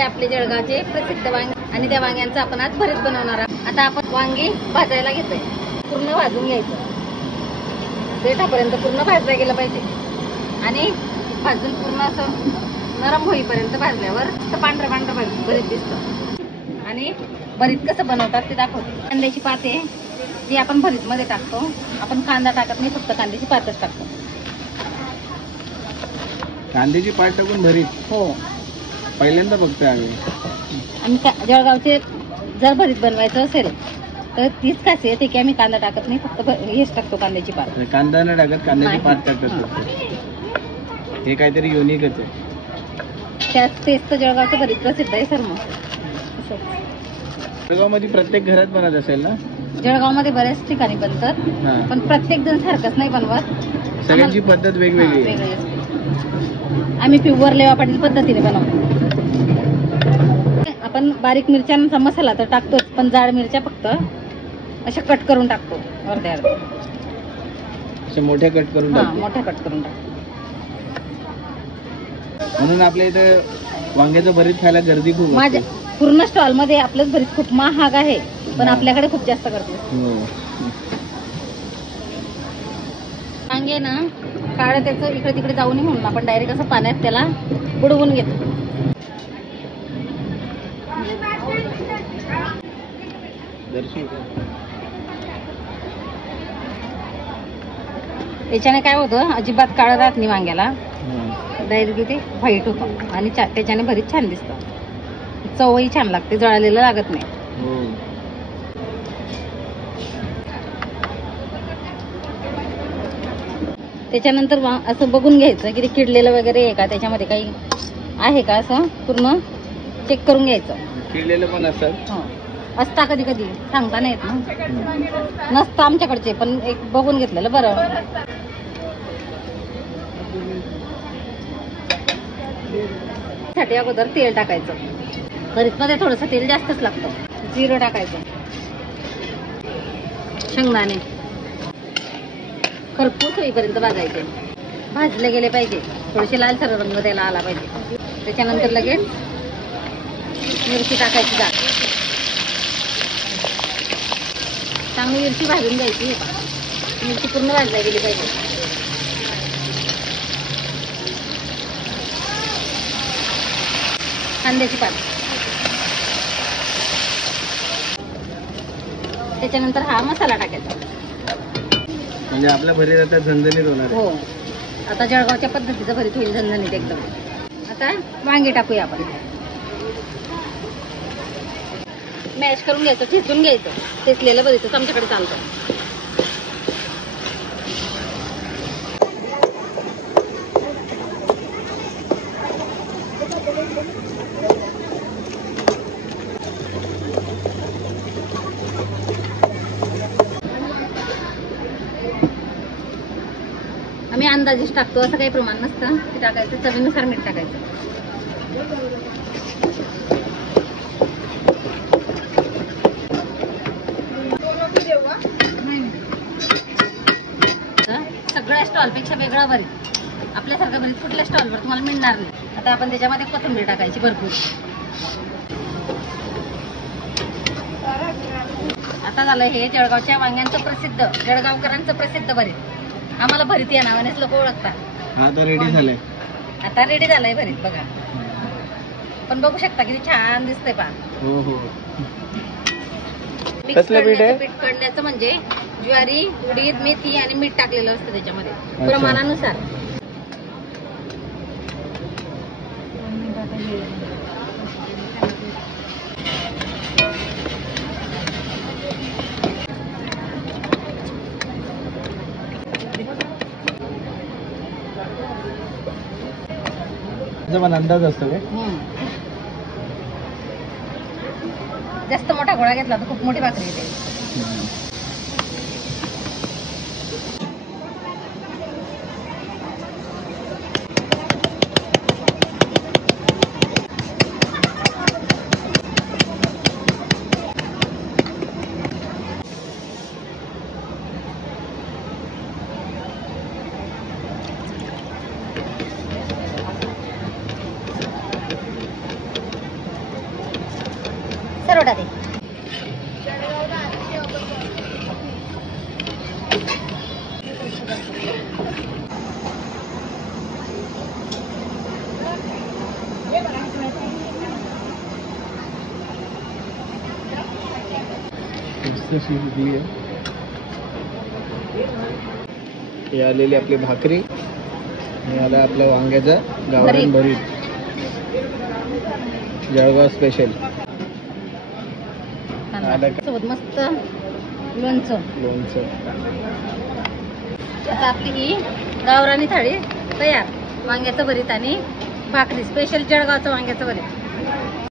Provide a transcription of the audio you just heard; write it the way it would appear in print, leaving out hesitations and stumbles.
हे आपले जळगावचे प्रसिद्ध वांगे आणि त्या वांग्यांचं आपण आज भरीत बनवणार आहोत. आता आपण वांगी भाजायला घेतोय. पूर्ण भाजून घ्यायचं. देठापर्यंत पूर्ण भाजलं गेलं पाहिजे आणि भाजून पूर्ण असं नरम होईपर्यंत भाजल्यावर पांढरं पांढरं भरीत दिसतं. आणि भरीत कसं बनवतात ते दाखवते. कांद्याची पात आहे जी आपण भरीत मध्ये टाकतो. आपण कांदा टाकत नाही, फक्त कांद्याची पातच टाकतो. कांद्याची पात टाकून भरीत? हो, पहिल्यांदा बघतोय आम्ही. जळगावचे जर भरीत बनवायचं असेल तर तीच खासियत आहे की आम्ही कांदा टाकत नाही, फक्त हेच टाकतो कांद्याची पात. कांदा न टाकत कांद्याची पात टाकतात. हे काहीतरी युनिकच आहे. त्याच तेच तर जळगावचं भरीत प्रसिद्ध आहे सर. मग जळगावमध्ये प्रत्येक घरात बनत असेल ना? जळगावमध्ये बऱ्याच ठिकाणी बनतात, पण प्रत्येक जण सारखंच नाही बनवत. सगळ्यांची पद्धत वेगवेगळी आहे. आम्ही प्युअर लेवा पाटील पद्धतीने बनवतो. आपण बारीक मिरच्यांचा मसाला तर टाकतोच, पण जाड मिरच्या फक्त अशा कट करून टाकतो. अर्ध्या अशा मोठ्या कट करून टाकतो. मोठ्या कट करून टाकतो. म्हणून आपल्या इथं वांग्याचं भरीत खायला गर्दी खूप. माझ्या पूर्ण स्टॉल मध्ये आपलंच भरीत खूप महाग आहे, पण आपल्याकडे खूप जास्त करतो. वांगे ना काढ त्याचं इकडे तिकडे जाऊ नये म्हणून आपण डायरेक्ट असं पाण्यात त्याला बुडवून घेतो. याच्याने काय होतं, अजिबात काळं राहत नाही वांग्याला. डायरेक्ट ते व्हाईट होतं आणि त्याच्याने भरीत छान दिसतं. चवही छान लागते, जळालेलं लागत नाही. त्याच्यानंतर असं बघून घ्यायचं की ते किडलेलं वगैरे आहे का, त्याच्यामध्ये काही आहे का असं पूर्ण चेक करून घ्यायचं. किडलेलं पण असतात? असता कधी कधी, सांगता नाही येत ना. नसतं आमच्याकडचे, पण एक बघून घेतलेलं बरं. साठी अगोदर तेल टाकायचं. भरीत मध्ये थोडंसं तेल जास्तच लागतं. जिरं टाकायचं, शेंगदाणे खरपूस होईपर्यंत भाजायचे. भाजले गेले पाहिजे, थोडेसे लालसर रंग त्याला आला पाहिजे. त्याच्यानंतर लगेच मिरची टाकायची. चांगली मिरची भाजून घ्यायची. मिरची पूर्ण भाजल्या गेली पाहिजे. कांद्याची पात, त्याच्यानंतर हा मसाला टाकायचा. म्हणजे आपल्या भरीत आता झणझणीत होणार. हो, आता जळगावच्या पद्धतीचं भरीत होईल झणझणीत एकदम. आता वांगे टाकूया आपण. मॅश करून घ्यायचं, ठेचून घ्यायचं. ठेचलेलं भरीतच आमच्याकडे चालतं. आम्ही अंदाजेच टाकतो, असं काही प्रमाण नसतं. ते टाकायचं, चवीनुसार मीठ टाकायचं. सगळ्या स्टॉलपेक्षा वेगळा भरीत, आपल्यासारखं भरीत कुठल्या स्टॉलवर तुम्हाला मिळणार नाही. आता आपण त्याच्यामध्ये कोथिंबीर टाकायची भरपूर. आता झालं हे जळगावच्या वांग्यांचं प्रसिद्ध, जळगावकरांचं प्रसिद्ध भरीत. आम्हाला भरीत या नावानेच लोक ओळखतात. आता रेडी झालंय. आता रेडी झालंय भरीत बघा. पण बघू शकता किती छान दिसतंय पहा. हो हो. कसलं पीठ आहे? पीठ काढण्याचं म्हणजे ज्वारी, उडीद, मेथी आणि मीठ टाकलेलं असतं त्याच्यामध्ये प्रमाणानुसार. पण अंदाज असतो काय? जास्त मोठा गोळा घेतला तर खूप मोठी भाकरी येते. सरवटा दे. हे आलेली आपली भाकरी, हे आलं आपलं वांग्याचं गावरान भरीत, जळगाव स्पेशल. सोबत मस्त लोणचं. आता आपली ही गावरानी थाळी तयार. वांग्याचं भरीत आणि भाकरी, स्पेशल जळगावचं वांग्याचं भरीत.